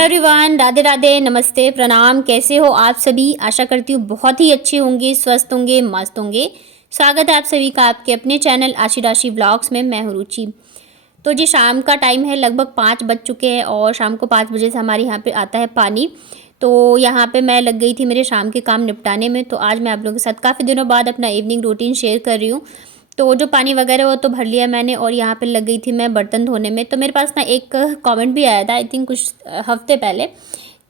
Everyone, Radhe Radhe, नमस्ते, प्रणाम। कैसे हो आप सभी? आशा करती हूँ बहुत ही अच्छे होंगे, स्वस्थ होंगे, मस्त होंगे। स्वागत है आप सभी का आपके अपने चैनल आशी राशि व्लॉग्स में। मैं हूँ रुचि। तो जी शाम का टाइम है, लगभग 5 बज चुके हैं और शाम को 5 बजे से हमारे यहाँ पे आता है पानी। तो यहाँ पे मैं लग गई थी मेरे शाम के काम निपटाने में। तो आज मैं आप लोगों के साथ काफ़ी दिनों बाद अपना इवनिंग रूटीन शेयर कर रही हूँ। तो जो पानी वगैरह वो तो भर लिया मैंने और यहाँ पे लग गई थी मैं बर्तन धोने में। तो मेरे पास ना एक कमेंट भी आया था, आई थिंक कुछ हफ्ते पहले,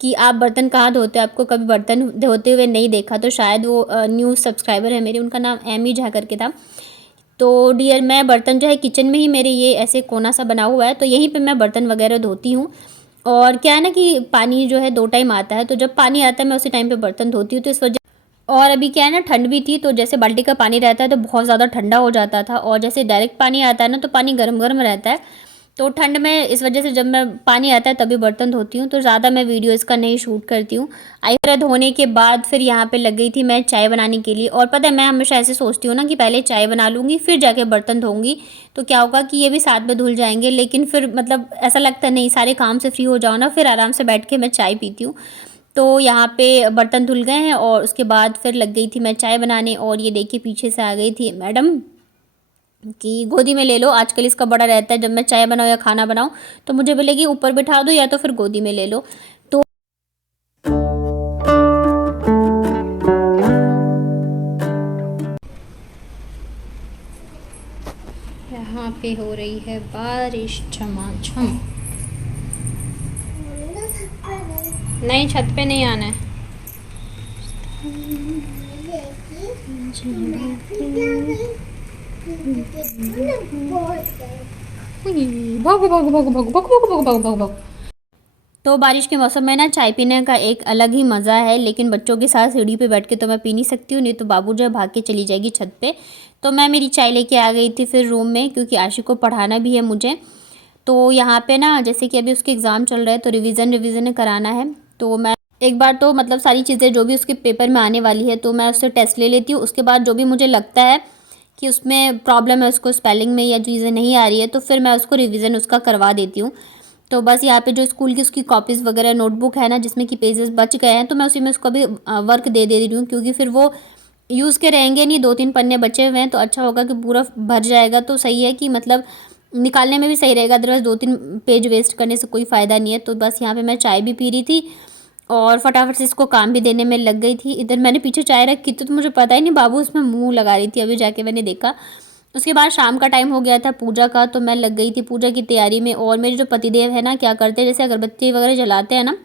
कि आप बर्तन कहाँ धोते हो, आपको कभी बर्तन धोते हुए नहीं देखा। तो शायद वो न्यू सब्सक्राइबर है मेरी, उनका नाम एमी झा करके था। तो डियर, मैं बर्तन जो है किचन में ही मेरे ये ऐसे कोना सा बना हुआ है, तो यहीं पे मैं बर्तन वगैरह धोती हूँ। और क्या है ना कि पानी जो है 2 टाइम आता है, तो जब पानी आता है मैं उसी टाइम पे बर्तन धोती हूँ। तो इस वजह, और अभी क्या है ना ठंड भी थी, तो जैसे बाल्टी का पानी रहता है तो बहुत ज़्यादा ठंडा हो जाता था, और जैसे डायरेक्ट पानी आता है ना तो पानी गर्म गर्म रहता है। तो ठंड में इस वजह से जब मैं पानी आता है तभी बर्तन धोती हूँ। तो ज़्यादा मैं वीडियो इसका नहीं शूट करती हूँ। आई धोने के बाद फिर यहाँ पे लग गई थी मैं चाय बनाने के लिए। और पता है मैं हमेशा ऐसे सोचती हूँ ना कि पहले चाय बना लूँगी फिर जाके बर्तन धोऊंगी, तो क्या होगा कि ये भी साथ में धुल जाएंगे। लेकिन फिर मतलब ऐसा लगता नहीं, सारे काम से फ्री हो जाओ ना फिर आराम से बैठ के मैं चाय पीती हूँ। तो यहाँ पे बर्तन धुल गए हैं और उसके बाद फिर लग गई थी मैं चाय बनाने। और ये देखिए पीछे से आ गई थी मैडम कि गोदी में ले लो। आजकल इसका बड़ा रहता है, जब मैं चाय बनाऊँ या खाना बनाऊँ तो मुझे बोलेगी ऊपर बिठा दो या तो फिर गोदी में ले लो। तो यहाँ पे हो रही है बारिश झमाझम। नहीं, छत पे नहीं आना है। भागो भागो भागो भागो भागो भागो भागो भागो भागो। तो बारिश के मौसम में ना चाय पीने का एक अलग ही मज़ा है, लेकिन बच्चों के साथ सीढ़ी पे बैठ के तो मैं पी नहीं सकती हूँ, नहीं तो बाबू जो है भाग के चली जाएगी छत पे। तो मैं मेरी चाय लेके आ गई थी फिर रूम में, क्योंकि आशी को पढ़ाना भी है मुझे। तो यहाँ पे ना जैसे कि अभी उसके एग्ज़ाम चल रहे हैं तो रिवीजन कराना है। तो मैं एक बार तो मतलब सारी चीज़ें जो भी उसके पेपर में आने वाली है तो मैं उससे टेस्ट ले लेती हूँ। उसके बाद जो भी मुझे लगता है कि उसमें प्रॉब्लम है, उसको स्पेलिंग में या चीज़ें नहीं आ रही है, तो फिर मैं उसको रिवीजन उसका करवा देती हूँ। तो बस यहाँ पे जो स्कूल की उसकी कॉपीज़ वगैरह नोटबुक है ना जिसमें कि पेजेस बच गए हैं, तो मैं उसी में उसको भी वर्क दे रही हूँ, क्योंकि फिर वो यूज़ के रहेंगे नहीं। 2-3 पन्ने बचे हुए हैं तो अच्छा होगा कि पूरा भर जाएगा तो सही है, कि मतलब निकालने में भी सही रहेगा। अदरवाइज़ 2-3 पेज वेस्ट करने से कोई फ़ायदा नहीं है। तो बस यहाँ पे मैं चाय भी पी रही थी और फटाफट से इसको काम भी देने में लग गई थी। इधर मैंने पीछे चाय रखी थी तो मुझे पता ही नहीं बाबू उसमें मुँह लगा रही थी, अभी जाके मैंने देखा। उसके बाद शाम का टाइम हो गया था पूजा का, तो मैं लग गई थी पूजा की तैयारी में। और मेरे जो पतिदेव है ना क्या करते हैं, जैसे अगरबत्ती वगैरह जलाते हैं ना,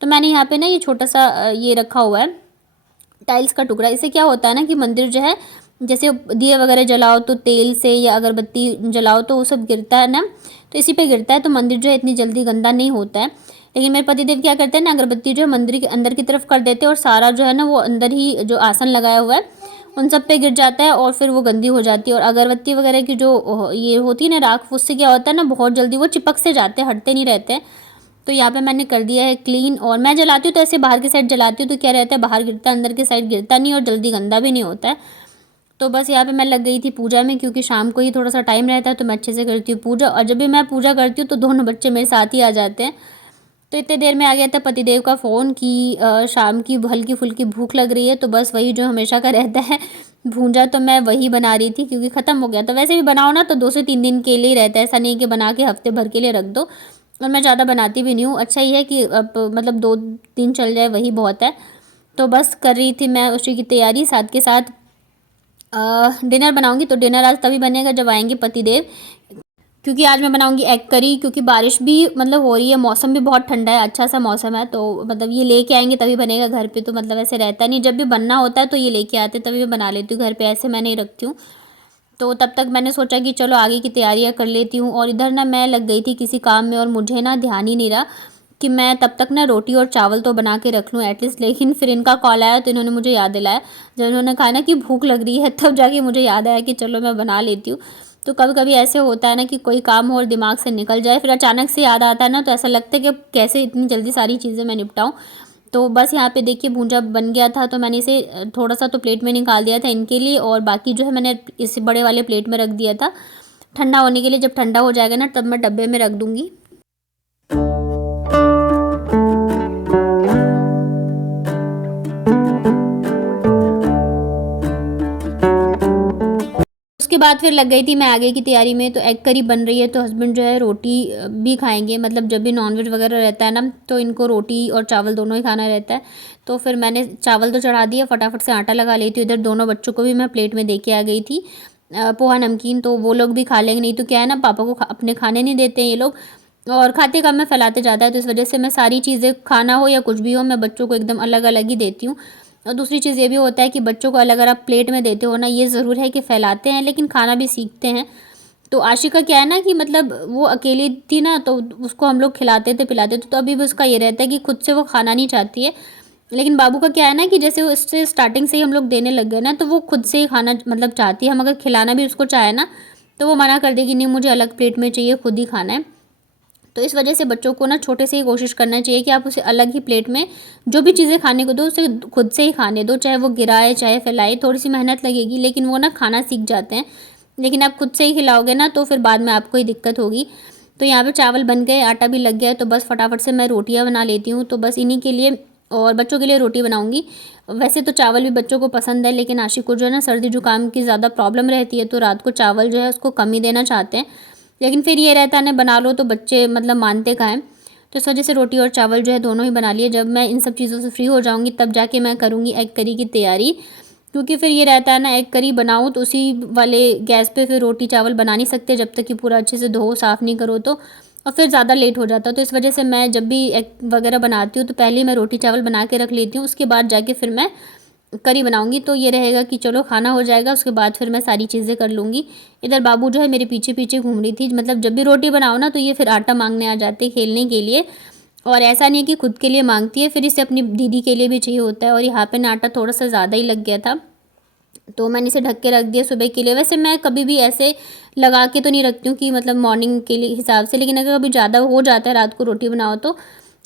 तो मैंने यहाँ पे ना ये छोटा सा ये रखा हुआ है टाइल्स का टुकड़ा। इससे क्या होता है ना कि मंदिर जो है, जैसे दिए वगैरह जलाओ तो तेल से या अगरबत्ती जलाओ तो वो सब गिरता है ना, तो इसी पे गिरता है, तो मंदिर जो है इतनी जल्दी गंदा नहीं होता है। लेकिन मेरे पतिदेव क्या करते हैं ना, अगरबत्ती जो है मंदिर के अंदर की तरफ कर देते हैं और सारा जो है ना वो अंदर ही जो आसन लगाया हुआ है उन सब पे गिर जाता है और फिर वो गंदी हो जाती है। और अगरबत्ती वगैरह की जो ये होती है ना राख, उससे क्या होता है ना बहुत जल्दी वो चिपक से जाते हैं, हटते नहीं रहते हैं। तो यहाँ पे मैंने कर दिया है क्लीन। और मैं जलाती हूँ तो ऐसे बाहर की साइड जलाती हूँ, तो क्या रहता है बाहर गिरता है, अंदर की साइड गिरता नहीं और जल्दी गंदा भी नहीं होता है। तो बस यहाँ पे मैं लग गई थी पूजा में, क्योंकि शाम को ही थोड़ा सा टाइम रहता है तो मैं अच्छे से करती हूँ पूजा। और जब भी मैं पूजा करती हूँ तो दोनों बच्चे मेरे साथ ही आ जाते हैं। तो इतने देर में आ गया था पतिदेव का फ़ोन कि शाम की हल्की फुल्की भूख लग रही है। तो बस वही जो हमेशा का रहता है भूंजा, तो मैं वही बना रही थी क्योंकि ख़त्म हो गया। तो वैसे भी बनाओ ना तो 2 से 3 दिन के लिए ही रहता है, ऐसा नहीं कि बना के हफ्ते भर के लिए रख दो। और मैं ज़्यादा बनाती भी नहीं हूँ, अच्छा ही है कि अब मतलब 2 दिन चल जाए वही बहुत है। तो बस कर रही थी मैं उसी की तैयारी, साथ के साथ डिनर बनाऊंगी। तो डिनर आज तभी बनेगा जब आएंगे पतिदेव, क्योंकि आज मैं बनाऊंगी एग करी। क्योंकि बारिश भी मतलब हो रही है, मौसम भी बहुत ठंडा है, अच्छा सा मौसम है, तो मतलब ये लेके आएंगे तभी बनेगा घर पे। तो मतलब ऐसे रहता नहीं, जब भी बनना होता है तो ये लेके आते तभी मैं बना लेती हूँ, घर पे ऐसे मैं नहीं रखती हूँ। तो तब तक मैंने सोचा कि चलो आगे की तैयारियाँ कर लेती हूँ। और इधर ना मैं लग गई थी किसी काम में और मुझे ना ध्यान ही नहीं रहा कि मैं तब तक ना रोटी और चावल तो बना के रख लूँ एटलीस्ट। लेकिन फिर इनका कॉल आया तो इन्होंने मुझे याद दिलाया। जब इन्होंने कहा ना कि भूख लग रही है तब जाके मुझे याद आया कि चलो मैं बना लेती हूँ। तो कभी कभी ऐसे होता है ना कि कोई काम हो और दिमाग से निकल जाए, फिर अचानक से याद आता है ना, तो ऐसा लगता है कि कैसे इतनी जल्दी सारी चीज़ें मैं निपटाऊँ। तो बस यहाँ पे देखिए भूंजा बन गया था, तो मैंने इसे थोड़ा सा तो प्लेट में निकाल दिया था इनके लिए, और बाकी जो है मैंने इस बड़े वाले प्लेट में रख दिया था ठंडा होने के लिए। जब ठंडा हो जाएगा ना तब मैं डब्बे में रख दूँगी। उसके बाद फिर लग गई थी मैं आगे की तैयारी में। तो एग करी बन रही है, तो हस्बैंड जो है रोटी भी खाएंगे, मतलब जब भी नॉनवेज वगैरह रहता है ना तो इनको रोटी और चावल दोनों ही खाना रहता है। तो फिर मैंने चावल तो चढ़ा दिया, फटाफट से आटा लगा लेती हूँ। इधर दोनों बच्चों को भी मैं प्लेट में दे के आ गई थी पोहा नमकीन, तो वो लोग भी खा लेंगे। नहीं तो क्या है ना, पापा को अपने खाने नहीं देते ये लोग, और खाते कम में फैलाते ज़्यादा है। तो इस वजह से मैं सारी चीज़ें, खाना हो या कुछ भी हो, मैं बच्चों को एकदम अलग अलग ही देती हूँ। और दूसरी चीज़ ये भी होता है कि बच्चों को अलग अगर आप प्लेट में देते हो ना, ये ज़रूर है कि फैलाते हैं लेकिन खाना भी सीखते हैं। तो आशिका क्या है ना कि मतलब वो अकेली थी ना, तो उसको हम लोग खिलाते थे पिलाते थे, तो अभी भी उसका ये रहता है कि खुद से वो खाना नहीं चाहती है। लेकिन बाबू का क्या है ना कि जैसे उससे स्टार्टिंग से ही हम लोग देने लग गए ना, तो वो खुद से ही खाना मतलब चाहती है। हम अगर खिलाना भी उसको चाहे ना, तो वो मना कर देगी, नहीं मुझे अलग प्लेट में चाहिए, खुद ही खाना है। तो इस वजह से बच्चों को ना छोटे से ही कोशिश करना चाहिए कि आप उसे अलग ही प्लेट में जो भी चीज़ें खाने को दो, उसे खुद से ही खाने दो, चाहे वो गिराए चाहे फैलाए। थोड़ी सी मेहनत लगेगी लेकिन वो ना खाना सीख जाते हैं। लेकिन आप खुद से ही खिलाओगे ना तो फिर बाद में आपको ही दिक्कत होगी। तो यहाँ पे चावल बन गए, आटा भी लग गया है, तो बस फटाफट से मैं रोटियाँ बना लेती हूँ। तो बस इन्हीं के लिए और बच्चों के लिए रोटी बनाऊँगी। वैसे तो चावल भी बच्चों को पसंद है, लेकिन आशिक को जो है ना सर्दी जुकाम की ज़्यादा प्रॉब्लम रहती है, तो रात को चावल जो है उसको कम ही देना चाहते हैं। लेकिन फिर ये रहता है ना, बना लो तो बच्चे मतलब मानते कहाँ हैं। तो इस वजह से रोटी और चावल जो है दोनों ही बना लिए। जब मैं इन सब चीज़ों से फ्री हो जाऊँगी तब जाके मैं करूँगी एग करी की तैयारी, क्योंकि फिर ये रहता है ना, एग करी बनाऊँ तो उसी वाले गैस पे फिर रोटी चावल बना नहीं सकते जब तक कि पूरा अच्छे से धो साफ़ नहीं करो तो, और फिर ज़्यादा लेट हो जाता। तो इस वजह से मैं जब भी एग वगैरह बनाती हूँ तो पहले ही मैं रोटी चावल बना के रख लेती हूँ, उसके बाद जाके फिर मैं करी बनाऊंगी। तो ये रहेगा कि चलो खाना हो जाएगा, उसके बाद फिर मैं सारी चीज़ें कर लूँगी। इधर बाबू जो है मेरे पीछे पीछे घूम रही थी, मतलब जब भी रोटी बनाओ ना तो ये फिर आटा मांगने आ जाते खेलने के लिए। और ऐसा नहीं है कि खुद के लिए मांगती है, फिर इसे अपनी दीदी के लिए भी चाहिए होता है। और यहाँ पे ना आटा थोड़ा सा ज़्यादा ही लग गया था, तो मैंने इसे ढक के रख दिया सुबह के लिए। वैसे मैं कभी भी ऐसे लगा के तो नहीं रखती हूँ कि मतलब मॉर्निंग के लिए हिसाब से, लेकिन अगर कभी ज़्यादा हो जाता है रात को रोटी बनाओ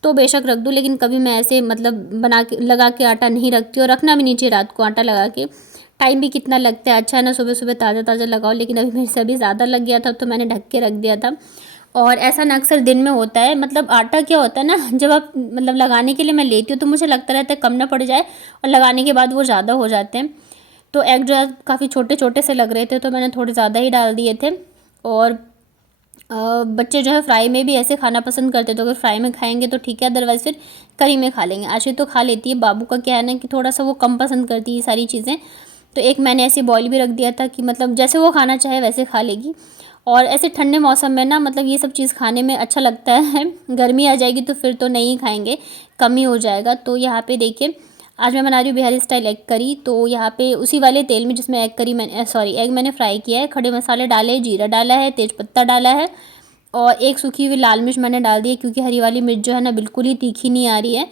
तो बेशक रख दूँ। लेकिन कभी मैं ऐसे मतलब बना के लगा के आटा नहीं रखती, और रखना भी नहीं चाहिए रात को आटा लगा के। टाइम भी कितना लगता है, अच्छा है ना सुबह सुबह ताज़ा ताज़ा लगाओ। लेकिन अभी मेरे से अभी ज़्यादा लग गया था तो मैंने ढक के रख दिया था। और ऐसा ना अक्सर दिन में होता है, मतलब आटा क्या होता है ना, जब आप मतलब लगाने के लिए मैं लेती हूँ तो मुझे लगता रहता है कम ना पड़ जाए, और लगाने के बाद वो ज़्यादा हो जाते हैं। तो एग जो है काफ़ी छोटे छोटे से लग रहे थे, तो मैंने थोड़े ज़्यादा ही डाल दिए थे। और बच्चे जो है फ्राई में भी ऐसे खाना पसंद करते, तो अगर फ्राई में खाएंगे तो ठीक है, अदरवाइज़ फिर करी में खा लेंगे। आशी तो खा लेती है, बाबू का क्या है ना कि थोड़ा सा वो कम पसंद करती है ये सारी चीज़ें। तो एक मैंने ऐसे बॉईल भी रख दिया था कि मतलब जैसे वो खाना चाहे वैसे खा लेगी। और ऐसे ठंडे मौसम में ना मतलब ये सब चीज़ खाने में अच्छा लगता है। गर्मी आ जाएगी तो फिर तो नहीं खाएंगे, कम ही हो जाएगा। तो यहाँ पे देखिए आज मैं बना रही हूँ बिहारी स्टाइल एग करी। तो यहाँ पे उसी वाले तेल में जिसमें एग मैंने फ्राई किया है, खड़े मसाले डाले, जीरा डाला है, तेज़पत्ता डाला है, और एक सूखी हुई लाल मिर्च मैंने डाल दी है, क्योंकि हरी वाली मिर्च जो है ना बिल्कुल ही तीखी नहीं आ रही है।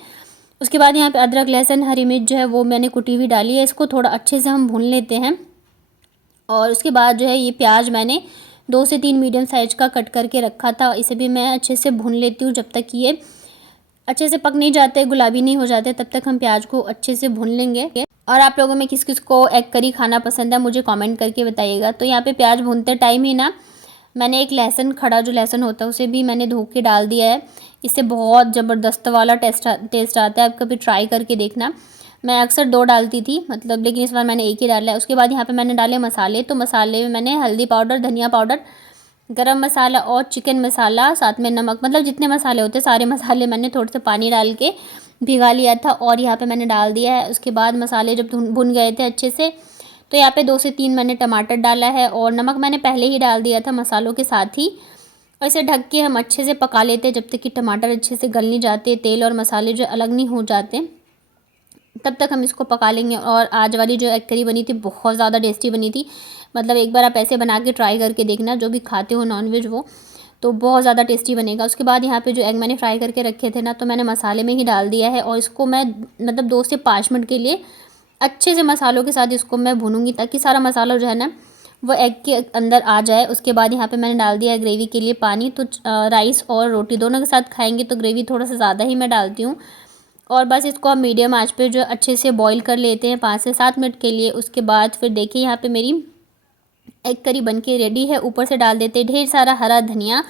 उसके बाद यहाँ पे अदरक लहसुन हरी मिर्च जो है वो मैंने कुटी हुई डाली है। इसको थोड़ा अच्छे से हम भून लेते हैं। और उसके बाद जो है ये प्याज मैंने 2 से 3 मीडियम साइज का कट करके रखा था, इसे भी मैं अच्छे से भून लेती हूँ। जब तक ये अच्छे से पक नहीं जाते, गुलाबी नहीं हो जाते, तब तक हम प्याज को अच्छे से भून लेंगे। और आप लोगों में किस किस को एग करी खाना पसंद है मुझे कमेंट करके बताइएगा। तो यहाँ पे प्याज भूनते टाइम ही ना मैंने एक लहसुन, खड़ा जो लहसुन होता है उसे भी मैंने धो के डाल दिया है। इससे बहुत ज़बरदस्त वाला टेस्ट आता है, आप कभी ट्राई करके देखना। मैं अक्सर 2 डालती थी मतलब, लेकिन इस बार मैंने एक ही डाला है। उसके बाद यहाँ पे मैंने डाले मसाले। तो मसाले में मैंने हल्दी पाउडर, धनिया पाउडर, गरम मसाला और चिकन मसाला, साथ में नमक, मतलब जितने मसाले होते सारे मसाले मैंने थोड़े से पानी डाल के भिगा लिया था, और यहाँ पे मैंने डाल दिया है। उसके बाद मसाले जब भुन गए थे अच्छे से, तो यहाँ पे 2 से 3 मैंने टमाटर डाला है, और नमक मैंने पहले ही डाल दिया था मसालों के साथ ही। और इसे ढक के हम अच्छे से पका लेते हैं जब तक कि टमाटर अच्छे से गल नहीं जाते, तेल और मसाले जो अलग नहीं हो जाते, तब तक हम इसको पका लेंगे। और आज वाली जो एग करी बनी थी बहुत ज़्यादा टेस्टी बनी थी, मतलब एक बार आप ऐसे बना के ट्राई करके देखना, जो भी खाते हो नॉनवेज वो, तो बहुत ज़्यादा टेस्टी बनेगा। उसके बाद यहाँ पे जो एग मैंने फ्राई करके रखे थे ना, तो मैंने मसाले में ही डाल दिया है, और इसको मैं मतलब 2 से 5 मिनट के लिए अच्छे से मसालों के साथ इसको मैं भूनूंगी, ताकि सारा मसाला जो है ना वो एग के अंदर आ जाए। उसके बाद यहाँ पे मैंने डाल दिया है ग्रेवी के लिए पानी। तो राइस और रोटी दोनों के साथ खाएंगे तो ग्रेवी थोड़ा सा ज़्यादा ही मैं डालती हूँ। और बस इसको हम मीडियम आंच पे जो अच्छे से बॉईल कर लेते हैं 5 से 7 मिनट के लिए। उसके बाद फिर देखिए यहाँ पे मेरी एग करी बन के रेडी है। ऊपर से डाल देते हैं ढेर सारा हरा धनिया,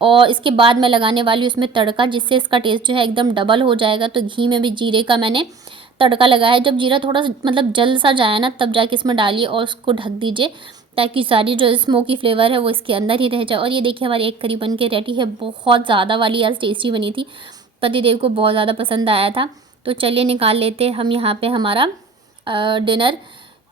और इसके बाद मैं लगाने वाली हूँ उसमें तड़का, जिससे इसका टेस्ट जो है एकदम डबल हो जाएगा। तो घी में भी जीरे का मैंने तड़का लगाया है। जब जीरा थोड़ा मतलब जल सा जाए ना, तब जाके इसमें डालिए और उसको ढक दीजिए। ताकि सारी जो स्मोकी फ्लेवर है वो इसके अंदर ही रह जाए। और ये देखिए हमारी एग करी बन के रेडी है। बहुत ज़्यादा वाली आज टेस्टी बनी थी, पतिदेव को बहुत ज़्यादा पसंद आया था। तो चलिए निकाल लेते हैं हम यहाँ पे हमारा डिनर।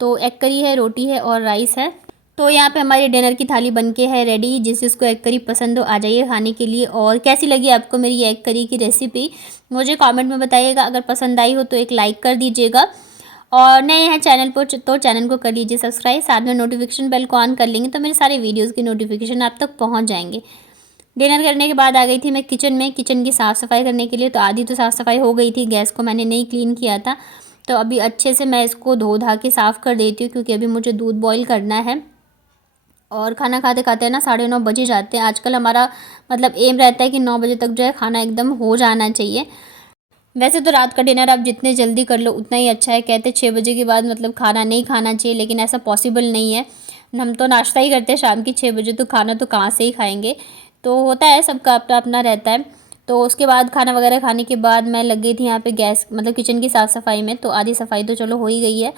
तो एग करी है, रोटी है और राइस है। तो यहाँ पे हमारी डिनर की थाली बनके है रेडी। जिसको एग करी पसंद हो आ जाइए खाने के लिए। और कैसी लगी आपको मेरी ये एग करी की रेसिपी मुझे कमेंट में बताइएगा। अगर पसंद आई हो तो एक लाइक कर दीजिएगा, और नए हैं चैनल पर तो चैनल को कर लीजिए सब्सक्राइब। साथ में नोटिफिकेशन बेल को ऑन कर लेंगे तो मेरे सारे वीडियोज़ की नोटिफिकेशन आप तक पहुँच जाएंगे। डिनर करने के बाद आ गई थी मैं किचन में, किचन की साफ़ सफाई करने के लिए। तो आधी तो साफ़ सफाई हो गई थी, गैस को मैंने नहीं क्लीन किया था। तो अभी अच्छे से मैं इसको धो धा के साफ़ कर देती हूँ, क्योंकि अभी मुझे दूध बॉईल करना है। और खाना खाते खाते ना 9:30 बजे जाते हैं। आजकल हमारा मतलब एम रहता है कि 9 बजे तक जो है खाना एकदम हो जाना चाहिए। वैसे तो रात का डिनर आप जितने जल्दी कर लो उतना ही अच्छा है। कहते 6 बजे के बाद मतलब खाना नहीं खाना चाहिए, लेकिन ऐसा पॉसिबल नहीं है। हम तो नाश्ता ही करते हैं शाम की 6 बजे, तो खाना तो कहाँ से ही खाएंगे। तो होता है, सबका अपना अपना रहता है। तो उसके बाद खाना वगैरह खाने के बाद मैं लग गई थी यहाँ पे गैस मतलब किचन की साफ़ सफाई में। तो आधी सफाई तो चलो हो ही गई है।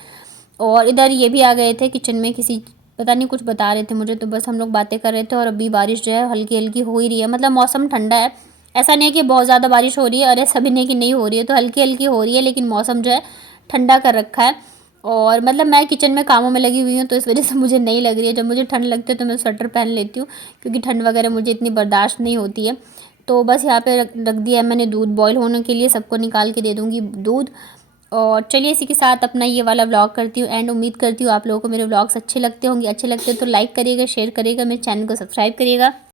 और इधर ये भी आ गए थे किचन में, किसी पता नहीं कुछ बता रहे थे मुझे। तो बस हम लोग बातें कर रहे थे। और अभी बारिश जो है हल्की हल्की हो ही रही है। मतलब मौसम ठंडा है, ऐसा नहीं है कि बहुत ज़्यादा बारिश हो रही है और ऐसा भी नहीं कि नहीं हो रही है। तो हल्की हल्की हो रही है, लेकिन मौसम जो है ठंडा कर रखा है। और मतलब मैं किचन में कामों में लगी हुई हूँ, तो इस वजह से मुझे नहीं लग रही है। जब मुझे ठंड लगती है तो मैं स्वेटर पहन लेती हूँ, क्योंकि ठंड वगैरह मुझे इतनी बर्दाश्त नहीं होती है। तो बस यहाँ पे रख दिया है मैंने दूध बॉईल होने के लिए। सबको निकाल के दे दूँगी दूध। और चलिए इसी के साथ अपना ये वाला व्लॉग करती हूँ एंड। उम्मीद करती हूँ आप लोगों को मेरे व्लॉग्स अच्छे लगते होंगे। अच्छे लगते हैं तो लाइक करिएगा, शेयर करिएगा, मेरे चैनल को सब्सक्राइब करिएगा।